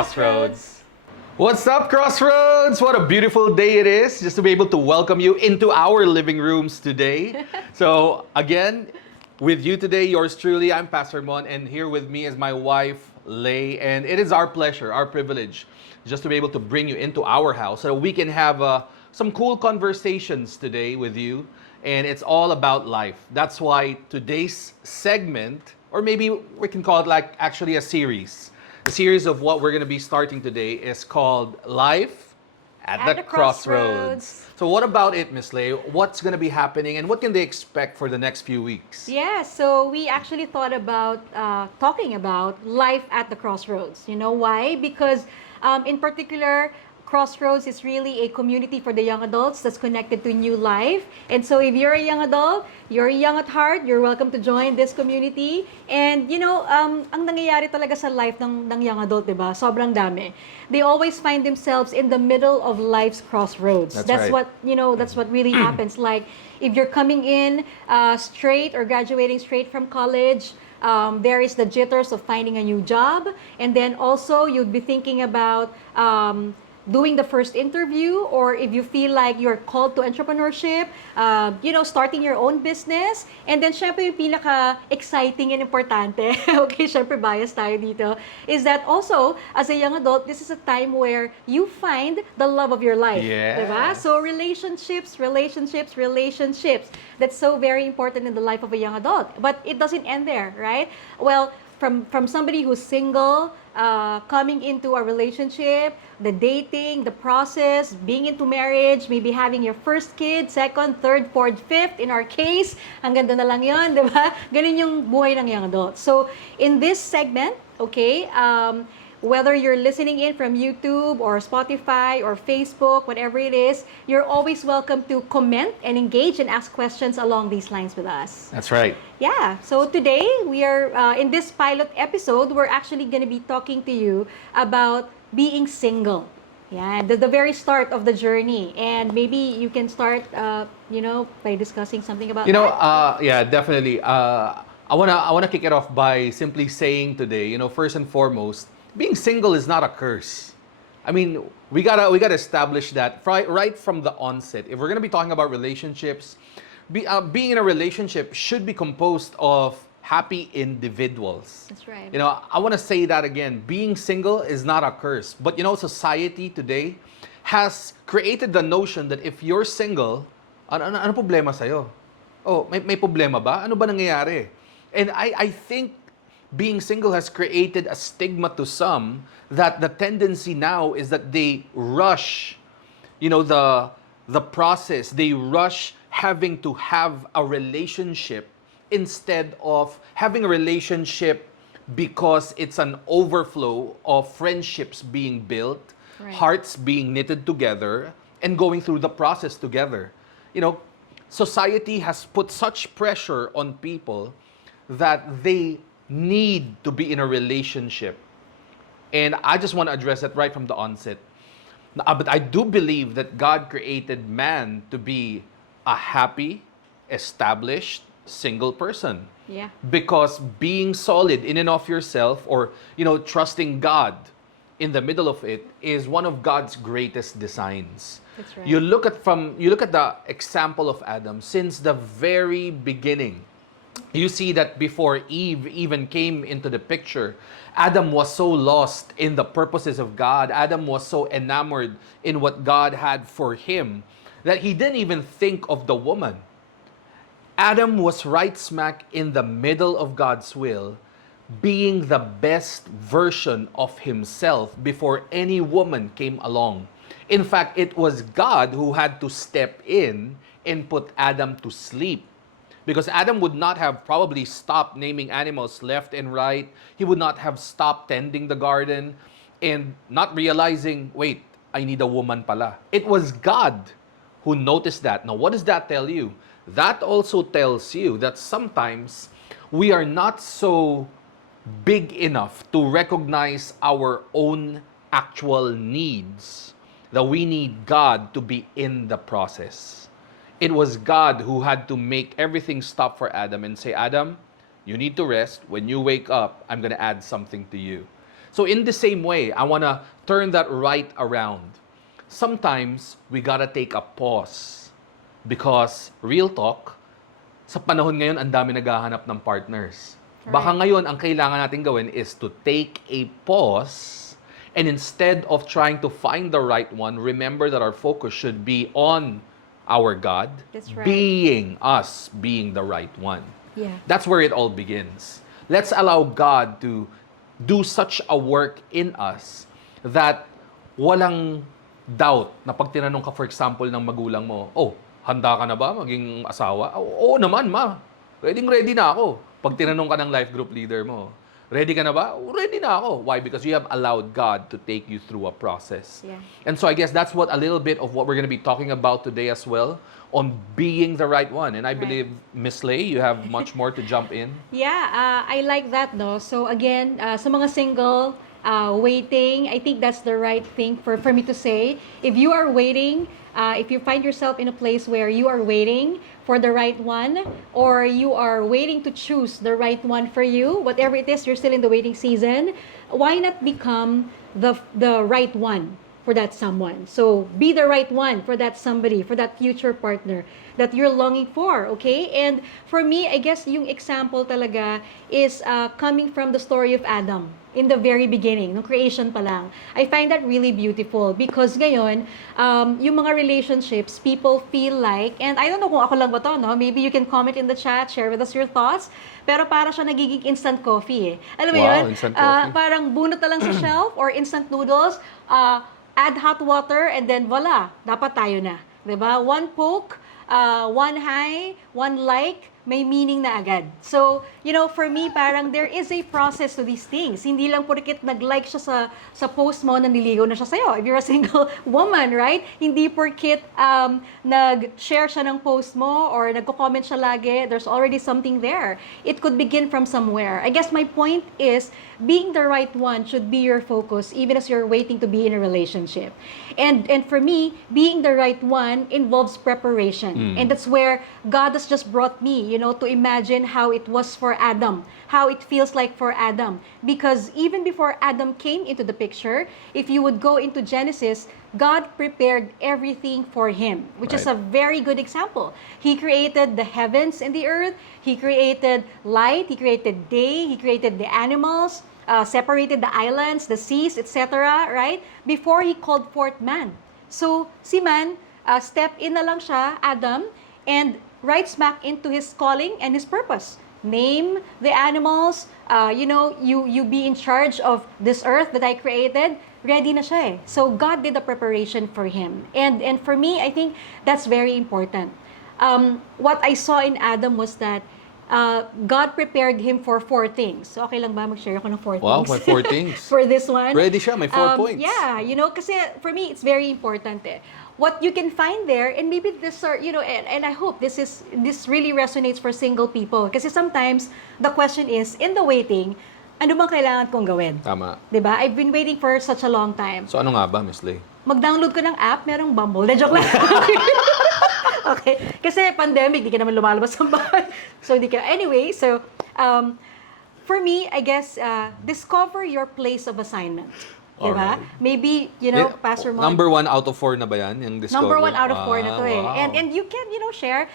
Crossroads. What's up, Crossroads? What a beautiful day it is just to be able to welcome you into our living rooms today. So, again, with you today, yours truly, I'm Pastor Mond, and here with me is my wife, Leigh. And it is our pleasure, our privilege, just to be able to bring you into our house so that we can have some cool conversations today with you. And it's all about life. That's why today's segment, or maybe we can call it like actually a series. The series of what we're going to be starting today is called Life at the Crossroads. So what about it, Miss Leigh? What's going to be happening and what can they expect for the next few weeks? Yeah, so we actually thought about talking about life at the crossroads. You know why? Because in particular, Crossroads is really a community for the young adults that's connected to new life. And so if you're a young adult, you're young at heart, you're welcome to join this community. And you know, ang nangyayari talaga sa life ng young adult, diba? Sobrang dami. They always find themselves in the middle of life's crossroads. That's right. That's what really happens. Like if you're coming in straight or graduating straight from college, there is the jitters of finding a new job. And then also you'd be thinking about doing the first interview, or if you feel like you're called to entrepreneurship, starting your own business. And then syempre yung pinaka-exciting and importante, okay, syempre bias tayo dito, is that also, as a young adult, this is a time where you find the love of your life. Yes. Diba? So relationships. That's so very important in the life of a young adult. But it doesn't end there, right? Well, from somebody who's single, coming into a relationship, the dating, the process, being into marriage, maybe having your first kid, second, third, fourth, fifth, in our case, hanggang doon na lang yun, di ba? Ganun yung buhay ng young adult. So, in this segment, okay, whether you're listening in from YouTube or Spotify or Facebook, whatever it is, you're always welcome to comment and engage and ask questions along these lines with us. That's right. Yeah, so today we are, in this pilot episode, we're actually going to be talking to you about being single. Yeah, the very start of the journey. And maybe you can start, by discussing something about that. Yeah, definitely. I wanna kick it off by simply saying today, first and foremost, being single is not a curse. I mean, we gotta establish that right from the onset. If we're gonna be talking about relationships, being in a relationship should be composed of happy individuals. That's right. I want to say that again. Being single is not a curse. But society today has created the notion that if you're single, ano problema sa'yo? Oh, may problema ba? Ano ba nangyayari? And I think being single has created a stigma to some that the tendency now is that they rush, the process. They rush having to have a relationship instead of having a relationship because it's an overflow of friendships being built, right, hearts being knitted together, and going through the process together. Society has put such pressure on people that they need to be in a relationship. And I just want to address that right from the onset. But I do believe that God created man to be a happy, established, single person. Yeah. Because being solid in and of yourself, or trusting God in the middle of it, is one of God's greatest designs. That's right. You look at the example of Adam. Since the very beginning, you see that before Eve even came into the picture, Adam was so lost in the purposes of God. Adam was so enamored in what God had for him that he didn't even think of the woman. Adam was right smack in the middle of God's will, being the best version of himself before any woman came along. In fact, it was God who had to step in and put Adam to sleep. Because Adam would not have probably stopped naming animals left and right. He would not have stopped tending the garden and not realizing, wait, I need a woman pala. It was God who noticed that. Now, what does that tell you? That also tells you that sometimes we are not so big enough to recognize our own actual needs, that we need God to be in the process. It was God who had to make everything stop for Adam and say, Adam, you need to rest. When you wake up, I'm going to add something to you. So in the same way, I want to turn that right around. Sometimes, we gotta take a pause. Because, real talk, sa panahon ngayon, ang dami naghahanap ng partners. Baka Correct. ngayon, ang kailangan natin gawin is to take a pause, and instead of trying to find the right one, remember that our focus should be on our God, That's right. being the right one. Yeah. That's where it all begins. Let's allow God to do such a work in us that walang doubt na pag tinanong ka, for example, ng magulang mo, oh, handa ka na ba maging asawa? Oo naman, ma. Ready na ako. Pag tinanong ka ng life group leader mo, ready ka na ba? Ready na ako. Why? Because you have allowed God to take you through a process. Yeah. And so I guess that's what a little bit of what we're going to be talking about today as well, on being the right one. And I believe, Miss Leigh, you have much more to jump in. Yeah, I like that, no? So again, sa mga single, waiting, I think that's the right thing for me to say. If you are waiting, if you find yourself in a place where you are waiting for the right one, or you are waiting to choose the right one for you, whatever it is, you're still in the waiting season, why not become the right one for that someone? So be the right one for that somebody, for that future partner that you're longing for, okay? And for me, I guess yung example talaga is coming from the story of Adam in the very beginning, no creation pa lang. I find that really beautiful because ngayon, yung mga relationships, people feel like, and I don't know kung ako lang ba to, no? Maybe you can comment in the chat, share with us your thoughts, pero para siya nagiging instant coffee eh. Alam mo Wow, yun? instant coffee. Parang bunot na lang sa shelf or instant noodles, add hot water, and then voila, dapat tayo na. 'Di ba? One poke, one high, one like, may meaning na agad. So, you know, for me, parang there is a process to these things. Hindi lang porket nag-like siya sa post mo, naniligaw na siya sa'yo. If you're a single woman, right? Hindi porket nag-share siya ng post mo or nagko-comment siya lagi, there's already something there. It could begin from somewhere. I guess my point is, being the right one should be your focus even as you're waiting to be in a relationship. And for me, being the right one involves preparation. And that's where God has just brought me, you know, to imagine how it was for Adam, how it feels like for Adam. Because even before Adam came into the picture, if you would go into Genesis, God prepared everything for him, which is a very good example. He created the heavens and the earth. He created light. He created day. He created the animals, separated the islands, the seas, etc., right? Before he called forth man. So, si man, step in na lang siya, Adam, and right smack into his calling and his purpose. Name the animals, you know, you be in charge of this earth that I created. Ready na siya eh. So God did the preparation for him. And for me, I think that's very important. What I saw in Adam was that God prepared him for 4 things. So okay lang ba mag-share ako ng 4 things? Wow, may 4 things. For this one. Ready siya, may 4 points. Yeah, you know, kasi for me, it's very important eh. What you can find there, and maybe this are, you know, and I hope this really resonates for single people. Kasi sometimes, the question is, in the waiting, ano bang kailangan kong gawin? Tama. 'Di ba? I've been waiting for such a long time. So ano nga ba, Miss Leigh? Mag-download ko ng app, merong Bumble. De, joke lang. Okay. Kasi pandemic, di ka naman lumalabas ng bahay. So, di ka. Anyway, so, for me, I guess, discover your place of assignment. Diba? Alright. Maybe, you know, Pastor Mond. Number 1 out of 4 na ba yan? Yung discover? Number 1 out of 4 na to eh. Wow. And you can, you know, share,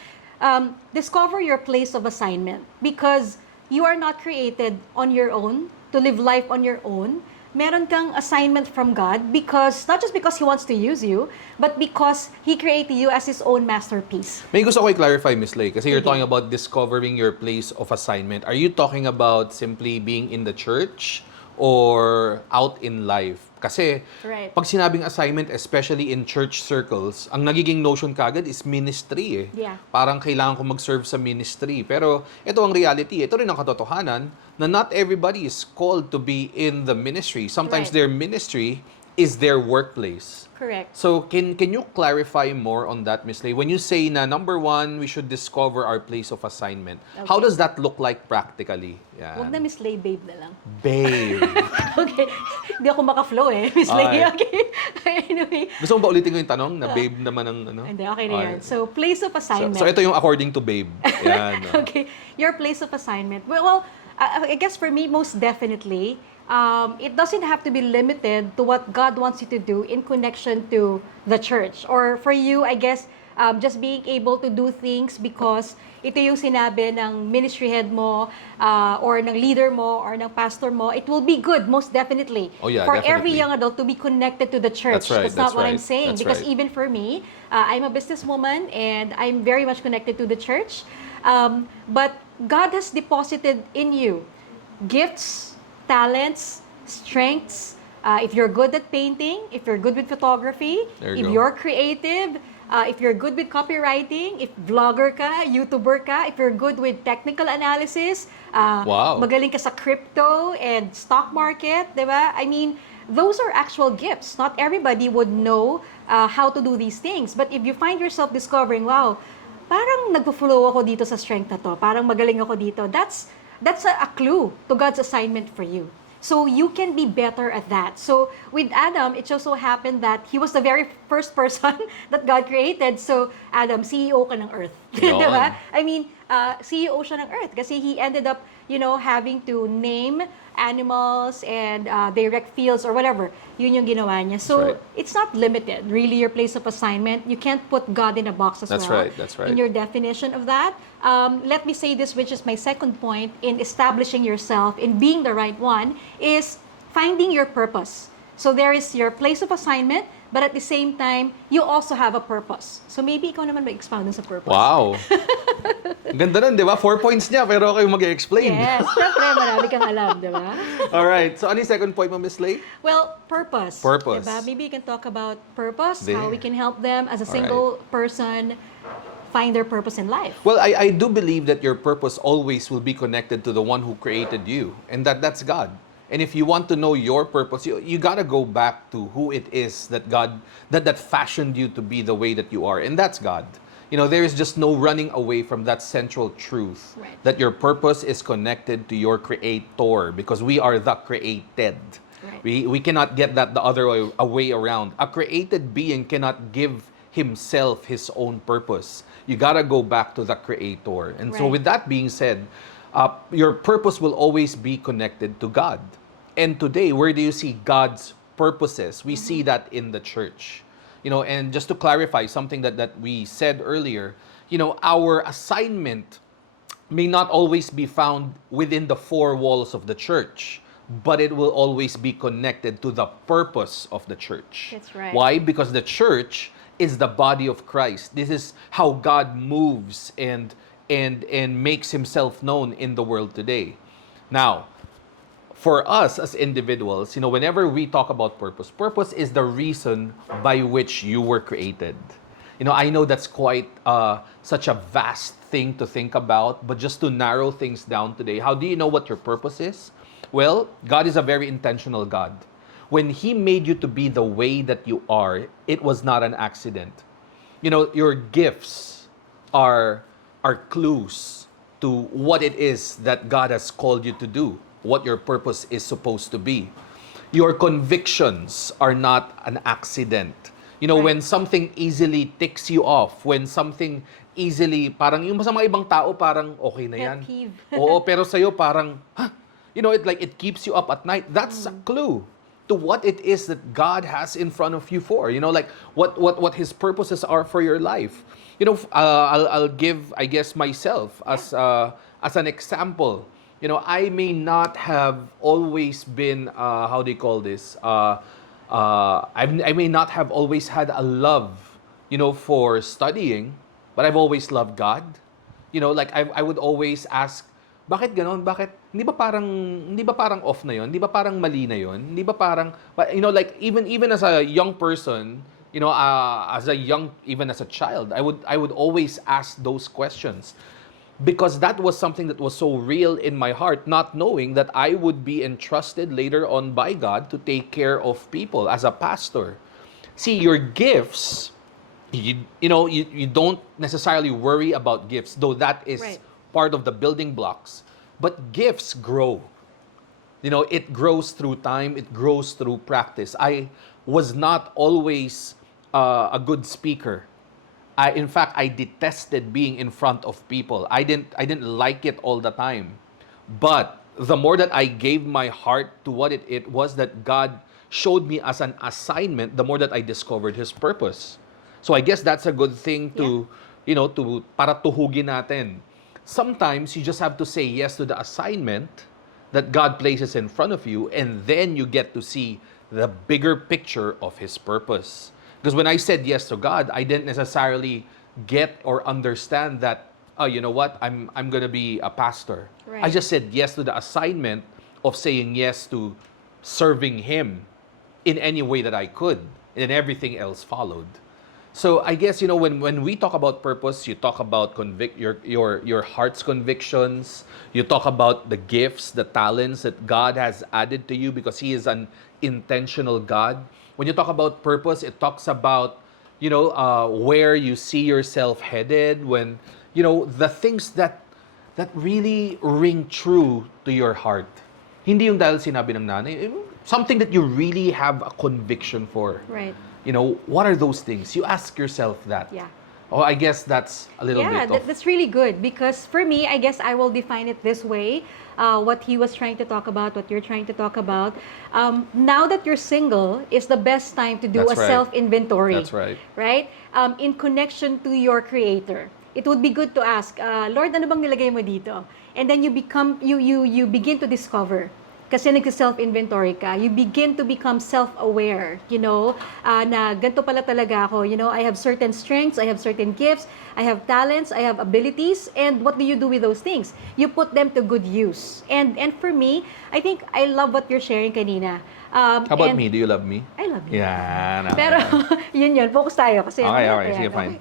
discover your place of assignment. Because you are not created on your own, to live life on your own. Meron kang assignment from God because, not just because He wants to use you, but because He created you as His own masterpiece. May gusto ko i-clarify, Miss Leigh, kasi you're talking about discovering your place of assignment. Are you talking about simply being in the church or out in life? Kasi Right. pag sinabing assignment, especially in church circles, ang nagiging notion kagad is ministry eh. Yeah. Parang kailangan ko mag-serve sa ministry. Pero ito ang reality, ito rin ang katotohanan na not everybody is called to be in the ministry. Sometimes Right. their ministry is their workplace. Correct. So, can you clarify more on that, Miss Leigh? When you say na number 1, we should discover our place of assignment. How Okay. does that look like practically? Yan. Huwag na Miss Leigh, babe na lang. Babe. Okay. Hindi ako maka-flow eh, Miss Leigh. Ay. Okay. Anyway. Gusto mo ba ulitin ko yung tanong na babe naman ang ano? Hindi, okay na yan. Ay. So, place of assignment. So ito yung according to babe. Yan. Okay. Your place of assignment. Well, I guess for me, most definitely, it doesn't have to be limited to what God wants you to do in connection to the church. Or for you, I guess, just being able to do things because ito yung sinabi ng ministry head mo, or ng leader mo, or ng pastor mo, it will be good, most definitely. Oh, yeah, for every definitely. young adult to be connected to the church. That's right, That's not that's what I'm right, saying. that's Because right. even for me, I'm a businesswoman and I'm very much connected to the church. But God has deposited in you gifts, talents, strengths. If you're good at painting, if you're good with photography, There you if go. you're creative, if you're good with copywriting, if vlogger ka, YouTuber ka, if you're good with technical analysis, Wow. magaling ka sa crypto and stock market, di ba? I mean, those are actual gifts. Not everybody would know how to do these things. But if you find yourself discovering, wow, parang nagpo-flow ako dito sa strength na to, parang magaling ako dito, that's a clue to God's assignment for you. So you can be better at that. So with Adam, it just so happened that he was the very first person that God created. So Adam, CEO ka ng earth. Yun. Diba? I mean, CEO siya ng earth kasi he ended up, having to name animals and direct fields or whatever. Yun yung ginawa niya. So That's right. it's not limited, really, your place of assignment. You can't put God in a box as That's well. right, that's right. In your definition of that. Let me say this, which is my second point in establishing yourself, in being the right one, is finding your purpose. So there is your place of assignment, but at the same time, you also have a purpose. So maybe ikaw naman mag-expound dun sa purpose. Wow. Ang ganda nun, di ba? 4 points niya, pero kayo mag-explain. Yes, syempre, marami kang alam, di ba? Alright, so ano yung second point mo, Miss Leigh? Well, purpose. Purpose. Diba? Maybe you can talk about purpose, how There. we can help them as a Alright. single person find their purpose in life. Well, I do believe that your purpose always will be connected to the one who created you, and that's God. And if you want to know your purpose, you got to go back to who it is that God that fashioned you to be the way that you are, and that's God. There is just no running away from that central truth, Right. that your purpose is connected to your creator, because we are the created. Right. We cannot get that the other way around. A created being cannot give himself his own purpose. You gotta go back to the creator. And so Right. with that being said, your purpose will always be connected to God. And today, where do you see God's purposes? We see that in the church. And just to clarify something that we said earlier, our assignment may not always be found within the four walls of the church, but it will always be connected to the purpose of the church. That's right. Why? Because the church is the body of Christ. This is how God moves and makes himself known in the world today. Now, for us as individuals, whenever we talk about purpose is the reason by which you were created. I know that's quite such a vast thing to think about, but just to narrow things down today, how do you know what your purpose is? Well, God is a very intentional God. When he made you to be the way that you are, it was not an accident. Your gifts are clues to what it is that God has called you to do, what your purpose is supposed to be. Your convictions are not an accident. Right. When something easily ticks you off, when something easily, parang yung sa mga ibang tao, parang okay na yan. Pet peeve. Oo, pero sa'yo parang, it keeps you up at night. That's a clue to what it is that God has in front of you for. What his purposes are for your life. I'll give, I guess, myself as an example. I may not have always been, how do you call this? I may not have always had a love, for studying, but I've always loved God. I would always ask, bakit ganon? Bakit? Hindi ba parang off na yon? Hindi ba parang mali na yon? Hindi ba parang, but, even as a young person, even as a child, I would always ask those questions. Because that was something that was so real in my heart, not knowing that I would be entrusted later on by God to take care of people as a pastor. See, your gifts, you don't necessarily worry about gifts, though that is Right. part of the building blocks. But gifts grow. It grows through time, it grows through practice. I was not always a good speaker. In fact, I detested being in front of people. I didn't like it all the time. But the more that I gave my heart to what it was that God showed me as an assignment, the more that I discovered His purpose. So I guess that's a good thing to, para tuhugin natin. Sometimes you just have to say yes to the assignment that God places in front of you, and then you get to see the bigger picture of His purpose. Because when I said yes to God, I didn't necessarily get or understand that, oh, you know what, I'm gonna be a pastor. Right. I just said yes to the assignment of saying yes to serving Him in any way that I could, and everything else followed. So I guess, when we talk about purpose, you talk about your heart's convictions. You talk about the gifts, the talents that God has added to you because He is an intentional God. When you talk about purpose, it talks about where you see yourself headed. When the things that really ring true to your heart. Hindi yung dahil sinabi ng nanay, something that you really have a conviction for. Right. What are those things? You ask yourself that. Yeah. Oh, I guess that's a little bit of... that's really good because for me, I guess I will define it this way. What he was trying to talk about, what you're trying to talk about. Now that you're single, is the best time to do That's a right. self-inventory. That's right. Right? In connection to your Creator. It would be good to ask, Lord, ano bang nilagay mo dito? And then you begin to discover. Kasi nag-self-inventory ka, you begin to become self-aware, na ganito pala talaga ako, I have certain strengths, I have certain gifts, I have talents, I have abilities, and what do you do with those things? You put them to good use. And for me, I think I love what you're sharing kanina. How about me? Do you love me? I love you. Yeah. Pero, yun, focus tayo. Kasi, Okay, sige, fine.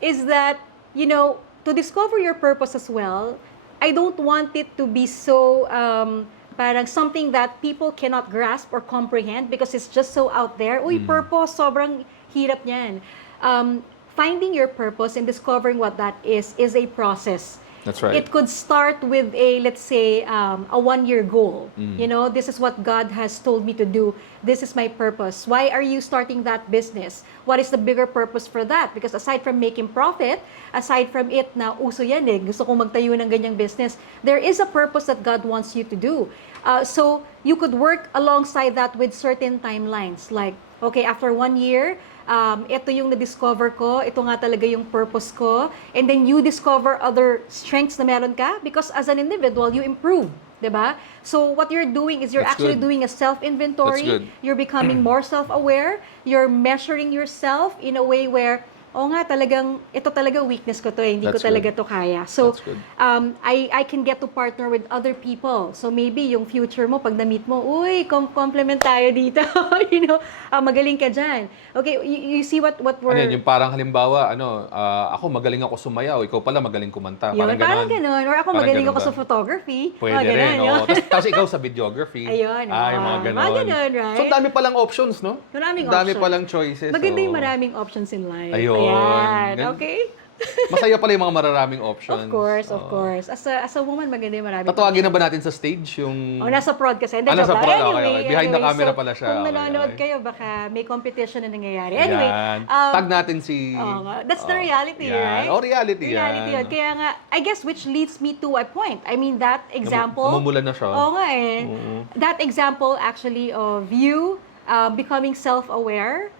Is that, to discover your purpose as well, I don't want it to be so, parang something that people cannot grasp or comprehend because it's just so out there. Uy, purpose, sobrang hirap niyan. Finding your purpose and discovering what that is a process. That's right. It could start with let's say, a one-year goal. This is what God has told me to do. This is my purpose. Why are you starting that business? What is the bigger purpose for that? Because aside from making profit, aside from it na uso yan gusto kong magtayo ng ganyang business, there is a purpose that God wants you to do. So you could work alongside that with certain timelines. Like, okay, after 1 year, ito yung na-discover ko, ito nga talaga yung purpose ko, and then you discover other strengths na meron ka because as an individual, you improve, diba? So what you're doing is you're That's actually good. doing a That's self-inventory, good. you're becoming more self-aware, you're measuring yourself in a way where, nga talagang, ito talaga weakness ko to, hindi ko That's talaga good. to kaya. So, That's good. I can get to partner with other people. So maybe yung future mo, pag na-meet mo, uy, complement tayo dito. Magaling ka dyan. Okay, you see what we're... Ano yun, yung parang halimbawa, ako magaling ako sumayaw, ikaw pala magaling kumanta. Yun, parang ganon. ganun. Or ako Parang magaling ganun ako ba? sa photography. Pwede rin, yun. oo. Tapos ikaw sa videography. Ayun, Ay, oo. mga ganon. Mga ganon, right? So, dami palang options, no? Maraming Dami options. palang choices. Maganda yung oo. maraming options in life. Ayun. Ayan, Gan- okay? Masaya pala yung mga mararaming options. Of course, of Oo. course. As a woman, maganda yung maraming Tatawagin na ba natin sa stage yung... nasa prod kasi. Hindi, nasa joke lang. prod, okay, Anyway, okay. Behind the camera so, pala siya. Kung Okay, nanonood okay. kayo, baka may competition na nangyayari. Anyway, Yan. Tag natin si... that's the reality, yan. right? Oh, reality yan. Reality yun. Kaya nga, I guess which leads me to a point. I mean, that example... Namumulan na siya. Oo nga eh. Oo. That example actually of you becoming self-aware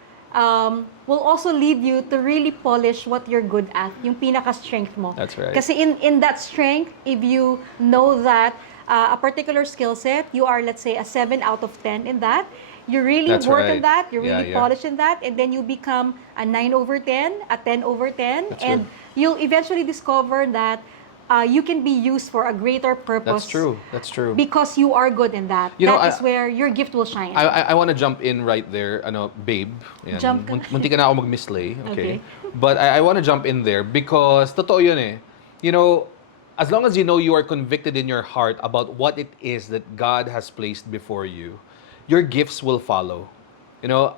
will also lead you to really polish what you're good at, yung pinaka-strength mo. That's right. Kasi in that strength, if you know that a particular skill set, you are, let's say, a 7 out of 10 in that, you really That's work right. on that, you Yeah, really yeah. polish in that, and then you become a 9 over 10, a 10 over 10, That's and good. you'll eventually discover that you can be used for a greater purpose. That's true. That's true. Because you are good in that. You know, That is where your gift will shine. I want to jump in right there, babe. Yan. Jump ka. Munti ka na ako mag-Miss Leigh, Okay. okay? But I want to jump in there because totoo yun eh. As long as you are convicted in your heart about what it is that God has placed before you, your gifts will follow. True.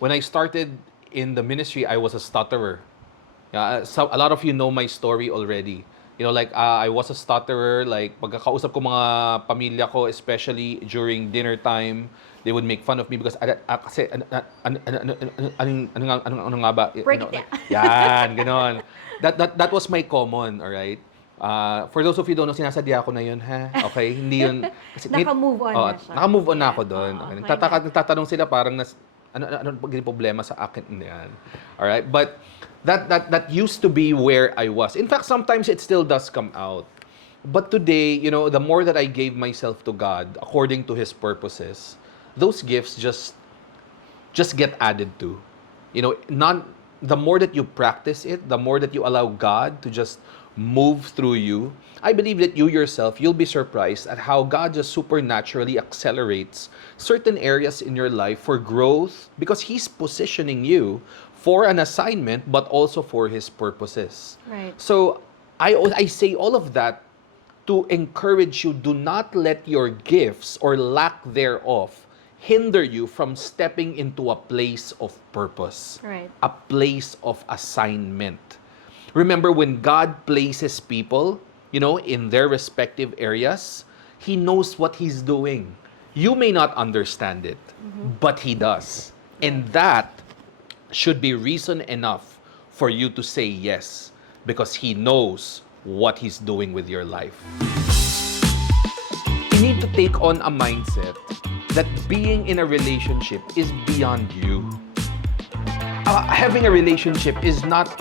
When I started in the ministry, I was a stutterer. So a lot of you know my story already. I was a stutterer. Like, pagkakausap ko mga pamilya ko, especially during dinner time, they would make fun of me because kasi ano nga ba? Break it down. Yan, ganon. That was my common, all right? For those of you don't know, sinasadya ko na yun, ha? Okay? Hindi yun... Kasi, Naka-move on na siya. Naka-move on na Yeah. ako doon. Oo, Okay. my Nagtatanong sila parang, ano problema sa akin? Yan. Alright? But that used to be where I was. In fact, sometimes it still does come out. But today, the more that I gave myself to God, according to His purposes, those gifts just get added to. The more that you practice it, the more that you allow God to just move through you, I believe that you yourself, you'll be surprised at how God just supernaturally accelerates certain areas in your life for growth because He's positioning you for an assignment, but also for His purposes. Right. So, I say all of that to encourage you, do not let your gifts or lack thereof hinder you from stepping into a place of purpose, Right. a place of assignment. Remember, when God places people, in their respective areas, He knows what He's doing. You may not understand it, but He does. And that should be reason enough for you to say yes, because He knows what He's doing with your life. You need to take on a mindset that being in a relationship is beyond you. Having a relationship is not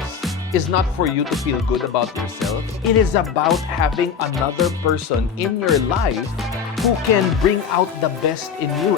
for you to feel good about yourself. It is about having another person in your life who can bring out the best in you.